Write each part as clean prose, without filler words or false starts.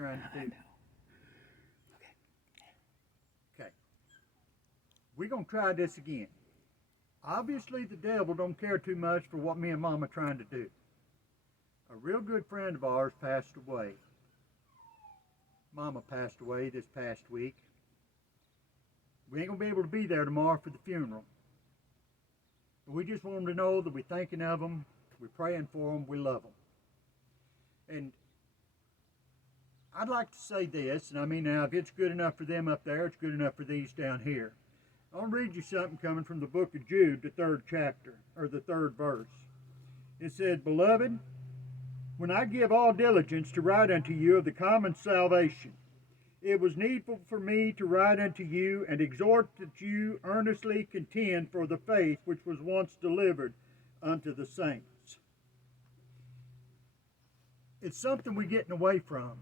trying to do. Okay. We're going to try this again. Obviously, the devil don't care too much for what me and Mama are trying to do. A real good friend of ours passed away. Mama passed away this past week. We ain't going to be able to be there tomorrow for the funeral. But we just want them to know that we're thinking of them, we're praying for them, we love them. And I'd like to say this, and I mean now, if it's good enough for them up there, it's good enough for these down here. I'll read you something coming from the book of Jude, the 3rd chapter, or the 3rd verse. It said, Beloved, when I give all diligence to write unto you of the common salvation, it was needful for me to write unto you and exhort that you earnestly contend for the faith which was once delivered unto the saints. It's something we're getting away from.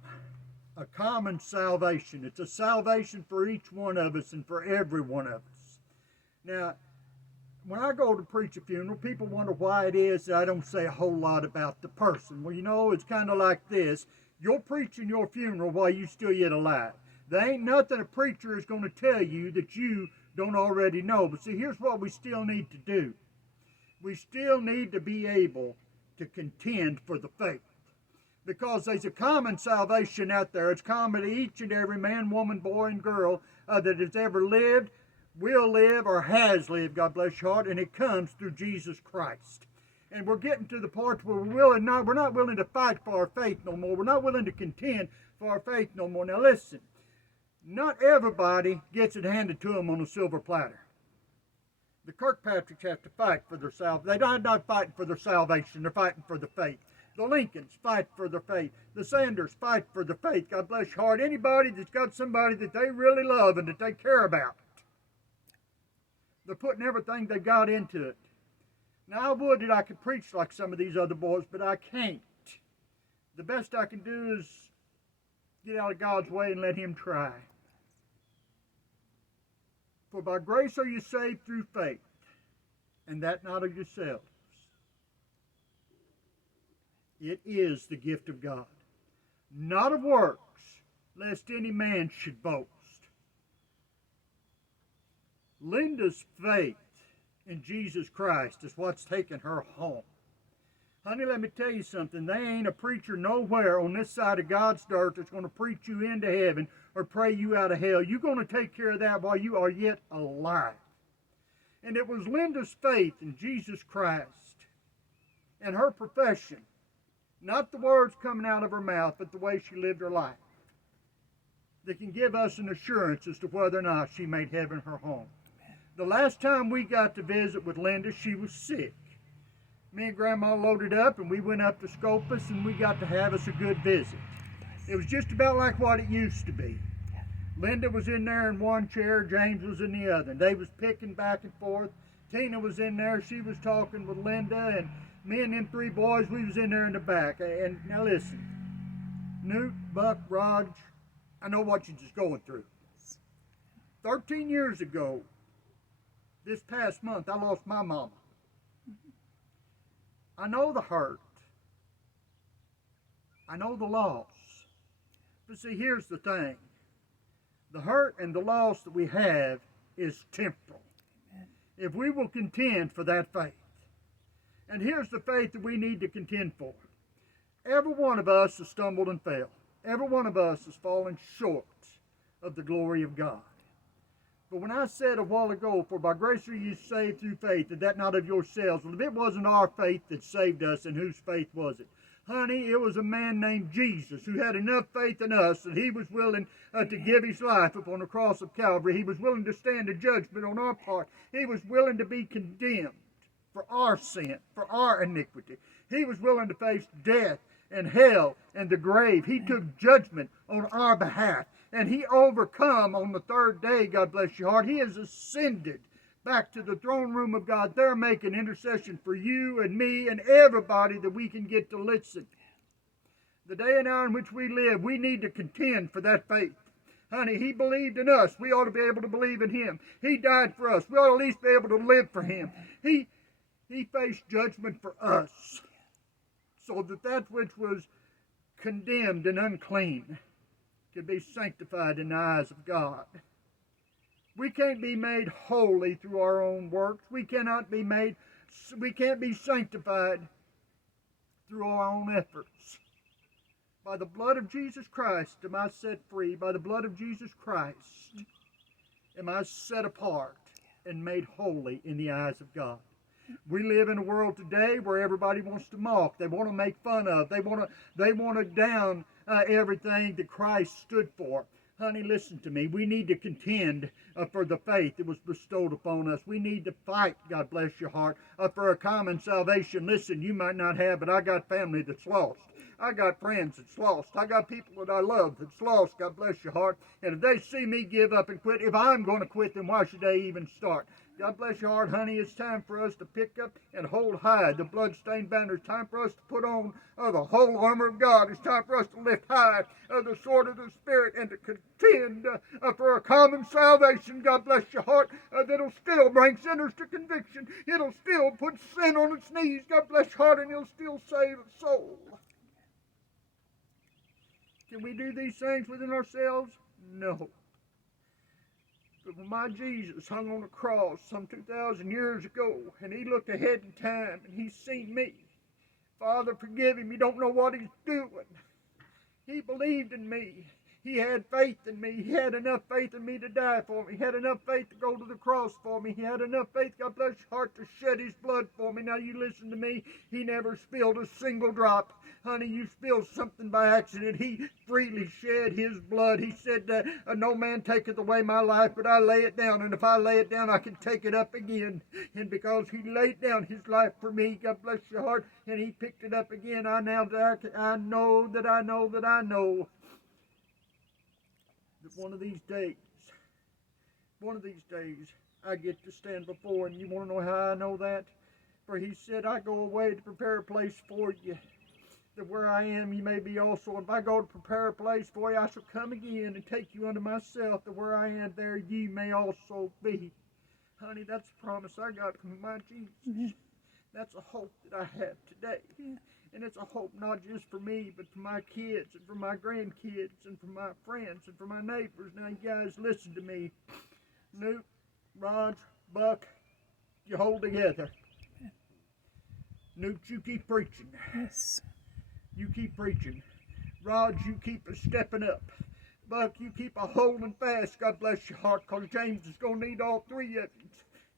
A common salvation. It's a salvation for each one of us and for every one of us. Now, when I go to preach a funeral, people wonder why it is that I don't say a whole lot about the person. Well, you know, it's kind of like this. You're preaching your funeral while you still yet alive. There ain't nothing a preacher is going to tell you that you don't already know. But see, here's what we still need to do. We still need to be able to contend for the faith. Because there's a common salvation out there. It's common to each and every man, woman, boy, and girl that has ever lived, will live, or has lived, God bless your heart, and it comes through Jesus Christ. And we're getting to the part where we're not willing to fight for our faith no more. We're not willing to contend for our faith no more. Now listen, not everybody gets it handed to them on a silver platter. The Kirkpatricks have to fight for their salvation. They're not fighting for their salvation. They're fighting for the faith. The Lincolns fight for their faith. The Sanders fight for their faith. God bless your heart. Anybody that's got somebody that they really love and that they care about, they're putting everything they got into it. Now, I would that I could preach like some of these other boys, but I can't. The best I can do is get out of God's way and let Him try. For by grace are you saved through faith, and that not of yourselves. It is the gift of God, not of works, lest any man should boast. Linda's faith in Jesus Christ is what's taken her home. Honey, let me tell you something. There ain't a preacher nowhere on this side of God's dirt that's going to preach you into heaven or pray you out of hell. You're going to take care of that while you are yet alive. And it was Linda's faith in Jesus Christ and her profession, not the words coming out of her mouth, but the way she lived her life, that can give us an assurance as to whether or not she made heaven her home. The last time we got to visit with Linda, she was sick. Me and Grandma loaded up and we went up to Scopus and we got to have us a good visit. It was just about like what it used to be. Linda was in there in one chair, James was in the other. And they was picking back and forth. Tina was in there, she was talking with Linda, and me and them 3 boys, we was in there in the back. And now listen, Newt, Buck, Raj, I know what you're just going through. 13 years ago, this past month, I lost my mama. I know the hurt. I know the loss. But see, here's the thing. The hurt and the loss that we have is temporal. Amen. If we will contend for that faith. And here's the faith that we need to contend for. Every one of us has stumbled and fell. Every one of us has fallen short of the glory of God. But when I said a while ago, for by grace are you saved through faith, and that not of yourselves, well, if it wasn't our faith that saved us, and whose faith was it? Honey, it was a man named Jesus who had enough faith in us that he was willing to give his life upon the cross of Calvary. He was willing to stand a judgment on our part. He was willing to be condemned for our sin, for our iniquity. He was willing to face death and hell and the grave. He took judgment on our behalf. And he overcome on the 3rd day, God bless your heart. He has ascended back to the throne room of God. They're making intercession for you and me and everybody that we can get to listen. The day and hour in which we live, we need to contend for that faith. Honey, he believed in us. We ought to be able to believe in him. He died for us. We ought to at least be able to live for him. He faced judgment for us, so that which was condemned and unclean could be sanctified in the eyes of God. We can't be made holy through our own works. We can't be sanctified through our own efforts. By the blood of Jesus Christ am I set free. By the blood of Jesus Christ am I set apart and made holy in the eyes of God. We live in a world today where everybody wants to mock. They want to make fun of. They want to down everything that Christ stood for. Honey, listen to me. We need to contend for the faith that was bestowed upon us. We need to fight, God bless your heart, for a common salvation. Listen, you might not have it. I got family that's lost. I got friends that's lost. I got people that I love that's lost. God bless your heart. And if they see me give up and quit, if I'm going to quit, then why should they even start? God bless your heart, honey. It's time for us to pick up and hold high the bloodstained banner. It's time for us to put on the whole armor of God. It's time for us to lift high the sword of the Spirit and to contend for a common salvation. God bless your heart. That'll still bring sinners to conviction. It'll still put sin on its knees. God bless your heart, and it'll still save a soul. Can we do these things within ourselves? No. But when my Jesus hung on the cross some 2,000 years ago, and he looked ahead in time, and he seen me, Father, forgive him. He don't know what he's doing. He believed in me. He had faith in me. He had enough faith in me to die for me. He had enough faith to go to the cross for me. He had enough faith, God bless your heart, to shed his blood for me. Now you listen to me. He never spilled a single drop. Honey, you spilled something by accident. He freely shed his blood. He said, no man taketh away my life, but I lay it down. And if I lay it down, I can take it up again. And because he laid down his life for me, God bless your heart, and he picked it up again, I know that one of these days, I get to stand before, and you want to know how I know that? For he said, I go away to prepare a place for you, that where I am you may be also. And if I go to prepare a place for you, I shall come again and take you unto myself, that where I am, there ye may also be. Honey, that's a promise I got from my Jesus. Mm-hmm. That's a hope that I have today. Yeah. And it's a hope not just for me, but for my kids and for my grandkids and for my friends and for my neighbors. Now, you guys, listen to me. Newt, Rod, Buck, you hold together. Newt, you keep preaching. Yes. You keep preaching. Rod, you keep a stepping up. Buck, you keep a holding fast. God bless your heart, because James is going to need all three of you.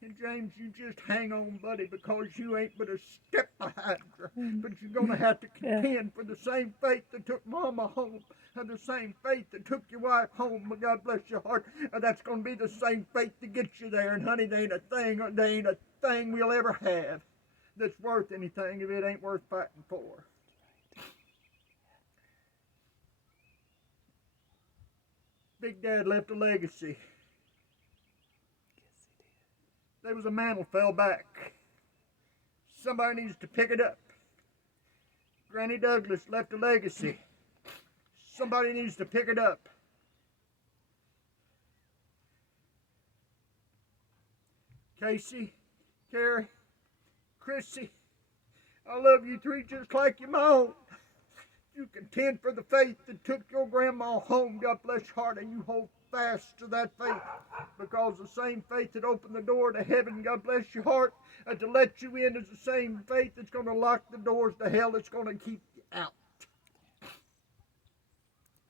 And James, you just hang on, buddy, because you ain't but a step behind her. But you're going to have to contend for the same faith that took Mama home, and the same faith that took your wife home. But God bless your heart. That's going to be the same faith that gets you there. And honey, there ain't a thing we'll ever have that's worth anything if it ain't worth fighting for. Big Dad left a legacy. There was a mantle fell back. Somebody needs to pick it up. Granny Douglas left a legacy. Somebody needs to pick it up. Casey, Carrie, Chrissy, I love you three just like you're my own. You contend for the faith that took your grandma home. God bless your heart, and you hold fast to that faith, because the same faith that opened the door to heaven, God bless your heart, to let you in is the same faith that's going to lock the doors to hell. It's going to keep you out.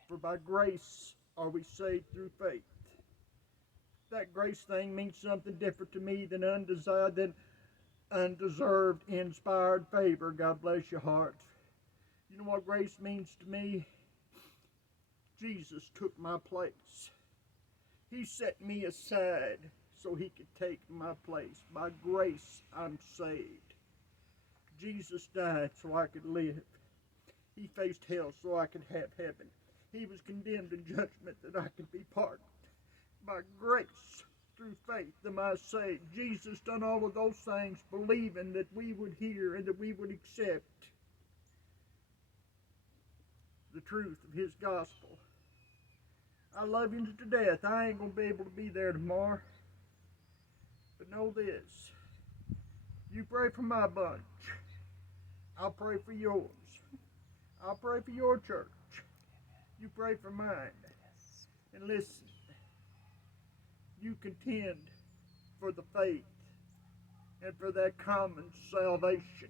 For by grace are we saved through faith. That grace thing means something different to me than undeserved, inspired favor. God bless your heart. You know what grace means to me? Jesus took my place. He set me aside so he could take my place. By grace, I'm saved. Jesus died so I could live. He faced hell so I could have heaven. He was condemned in judgment that I could be pardoned. By grace, through faith, am I saved. Jesus done all of those things believing that we would hear and that we would accept the truth of his gospel. I love you to death. I ain't going to be able to be there tomorrow. But know this. You pray for my bunch. I'll pray for yours. I'll pray for your church. You pray for mine. And listen, you contend for the faith and for that common salvation,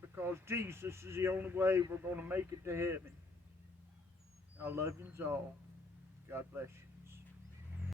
because Jesus is the only way we're going to make it to heaven. I love you all. God bless you.